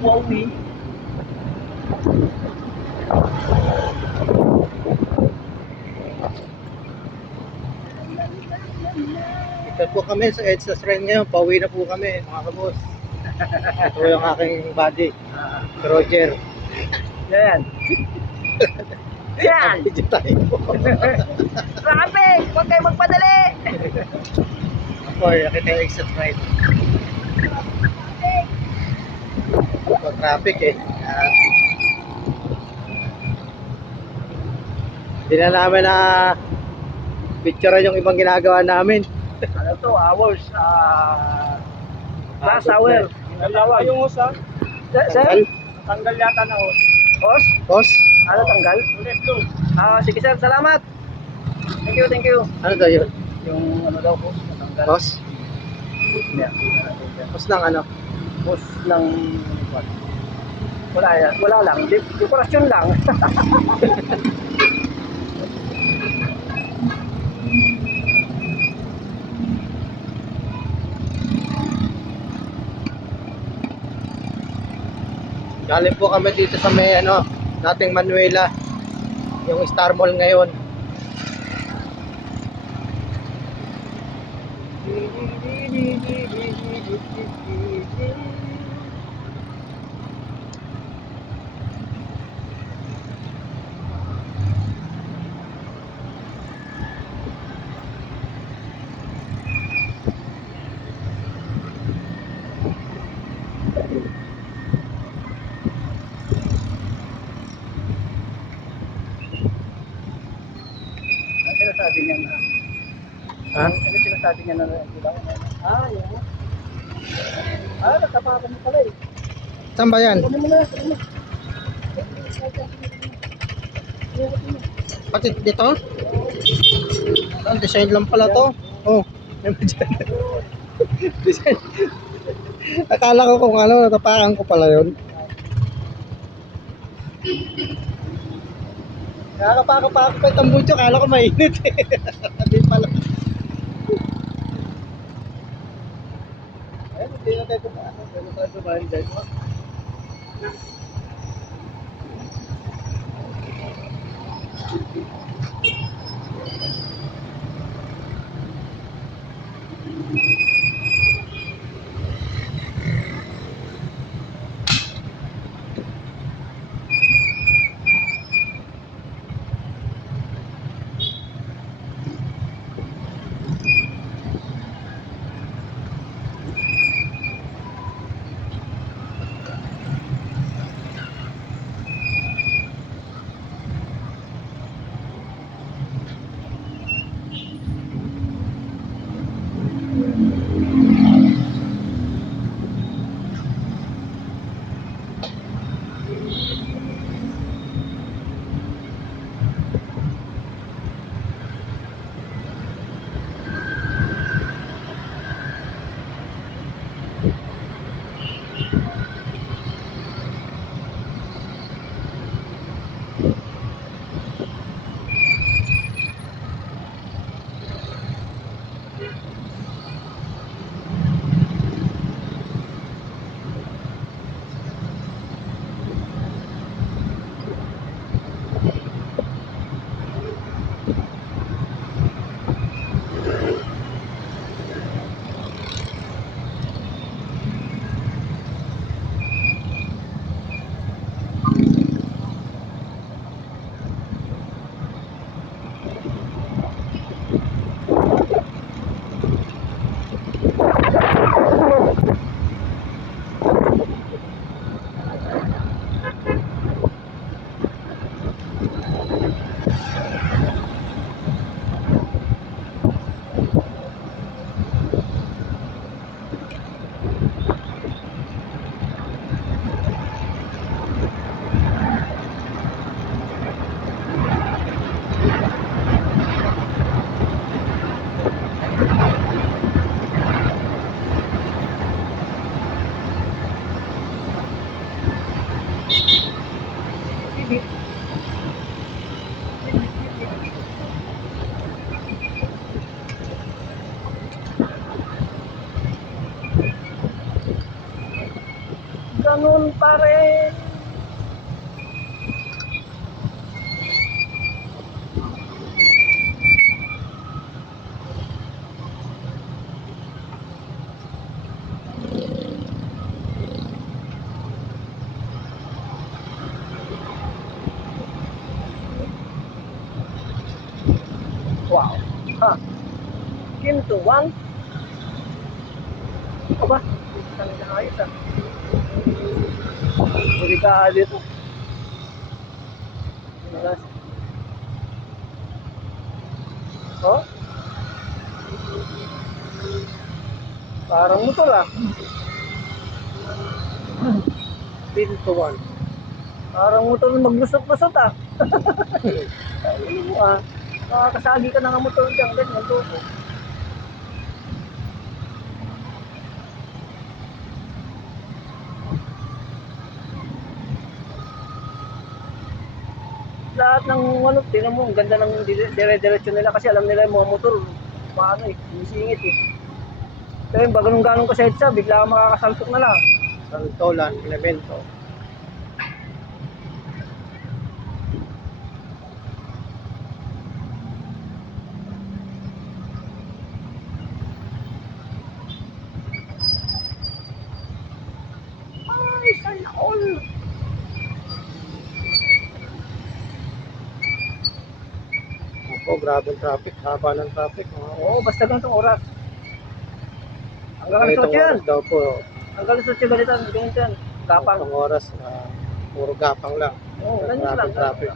pauwi. Ito po kami sa EDSA Shrine ngayon. Pauwi na po kami, mga kabos. Ito yung aking buddy, Roger. Yan. Yan. Video tayo. Traffic! Huwag kayo magpadali! Ako, nakita yung EDSA Shrine. Ito, traffic eh. Hindi na namin na picturean yung ibang ginagawa namin. Ano to? Hours? Last hour. Dalawa yung hose, ha? Tanggal? Tanggal yata na hose. Boss? Boss? Ano tanggal? Ulit, blue. Sige sir, salamat! Thank you, thank you. Ano daw yun? Yung ano daw, boss? Natanggal. Boss? Yeah. Boss ng ano? Boss ng... Wala yan. Wala lang. Dekorasyon lang. Galing po kami dito sa may ano, dating Manuela, yung Star Mall ngayon. Ano sinasabi niya na? Ha? Ano sinasabi niya na? Diba? Yun. Nagkapakan mo pala eh. Saan ba yan? Ano mo na? Ano mo? Pati dito? Ang design lang pala to. Oh, yan ba dyan? Design. Akala ko kung ano, natapakan ko pala yun. Nakakapako pa yung tambutso, akala ko mainit eh. Hindi pala. Ayun, hindi na tayo pa. Hindi na tayo pa dito. Wow. Ha. Kim to one. Aba. Ang ayos ah. Hindi ka dito. Oh? Parang motor ah. Pinto 1. Parang motor na maglusot-lusot ah. Ano mo ah. Makakasagi ka na nga motor dyan. Ganyan to. Lahat ng ano, tingnan mo, ang ganda ng dire-diretso nila kasi alam nila yung mga motor, paano eh, singit eh. Pero yung ganun-ganun ka sa bigla kang makakasaltok na lang. Santolan, Clemento. Ay, sana all. Ako, grabe ang traffic. Haba ng traffic. Oo, basta ganitong oras. Hanggang alas 8 Itong yan. oras daw po. Hanggang alas 8 ganito, ganito yan. Kapag. Itong oras, puro gapang lang. Oo, ganyan Grabe lang. ang traffic.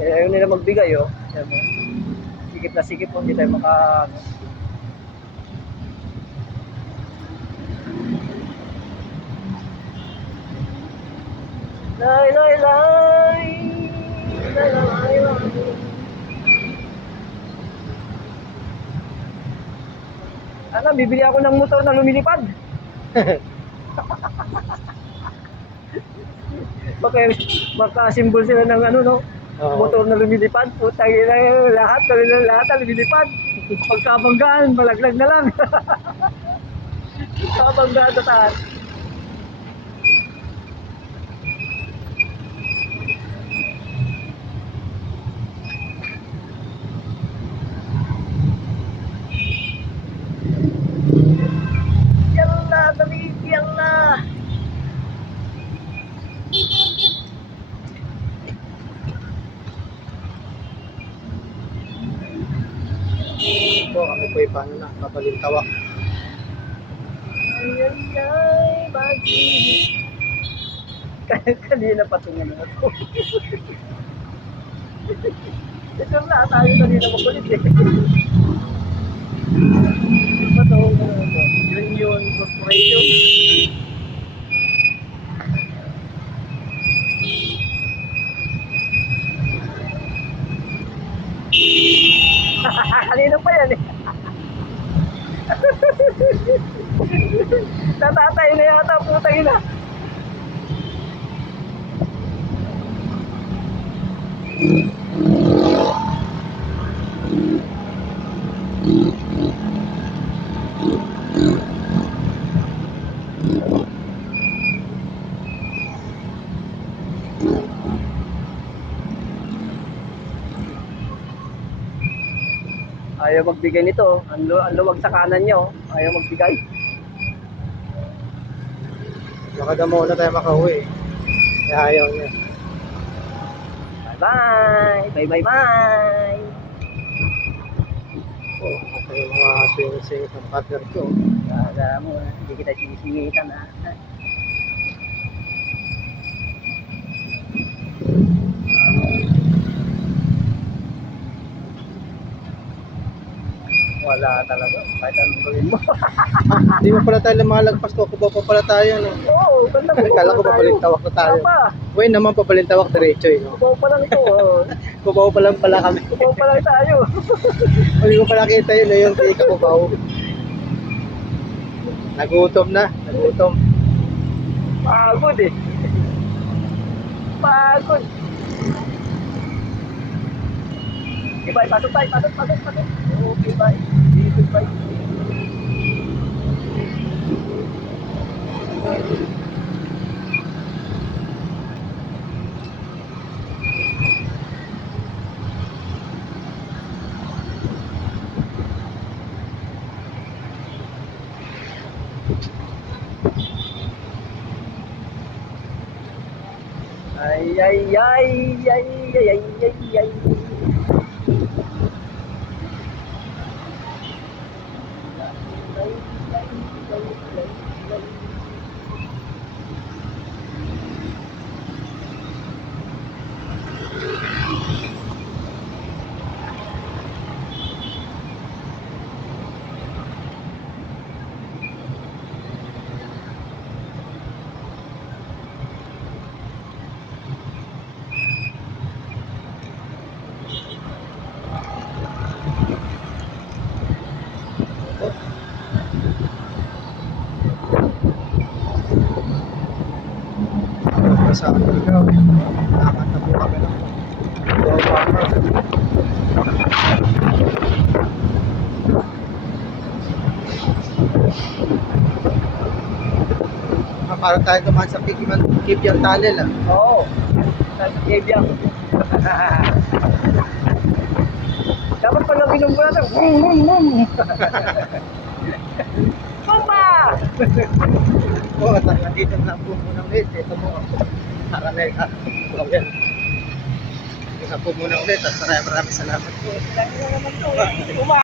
Eh, ayaw nila magbigay oh. Sikip na sikip oh, hindi tayo maka... Lay, lay, lay. Lay, lay, lay. Ano, bibili ako ng motor na lumilipad. Maka-symbol sila ng ano, no? Oo. Motor na lumilipad. Putang ina, lahat na lumilipad. Pagkabanggaan, malaglag na lang. Pagkabanggaan sa taas. Yalla, dali, yalla. Ito, kami po paano na, Mabalintawak. Ay, ay, ay, bagi. Kanina pa ito nga na ito. Ito na, tayo kanina makulit eh. Ito ito, Union Corporation. Kanina pa yan eh. Natatay na yata, putang ina. Ayaw magbigay nito. Ang luwag sa kanan niya. Oh. Ayaw magbigay. Baka daw muna tayo makauwi. Kaya ayaw niya. Bye-bye. Bye-bye-bye. Oh, okay yung mga singit-singit ng partner ko. Kala mo, hindi kita sinisingitan ha. Wala talaga. Kahit anong gawin mo. Hindi mo pala tayo lumalagpas to. Kubaw pa pala tayo. No? Oo, ganda mo. Kala ko pabalintawak na tayo. Ano pa? Uy, naman pabalintawak diretso eh. No? Kubaw pa lang ito. Oh. Kubaw pa lang pala kami. Kubaw pa lang tayo. Hindi ko pala kita yun. Yung tika kubaw. Nagutom na. Nagutom. Pagod eh. Pagod. Okay, bye. Pasok tayo. Pasok. Okay, bye. Dito, bye. Ay, ay, ay, ay, ay, ay, ay, ay. Sa akin ikaw, nakakatapo kami ng para tayo dumaan sa Kibyang Tunnel ah. Oo. Sa Kebyang. Dapat pala binom ko na ito. Papa! Oo, nandito na ang bumo ng ulit. Ito mo, Karanel ka. Yan. Ito na po muna ulit at maraming salamat po. Lagi na naman ito.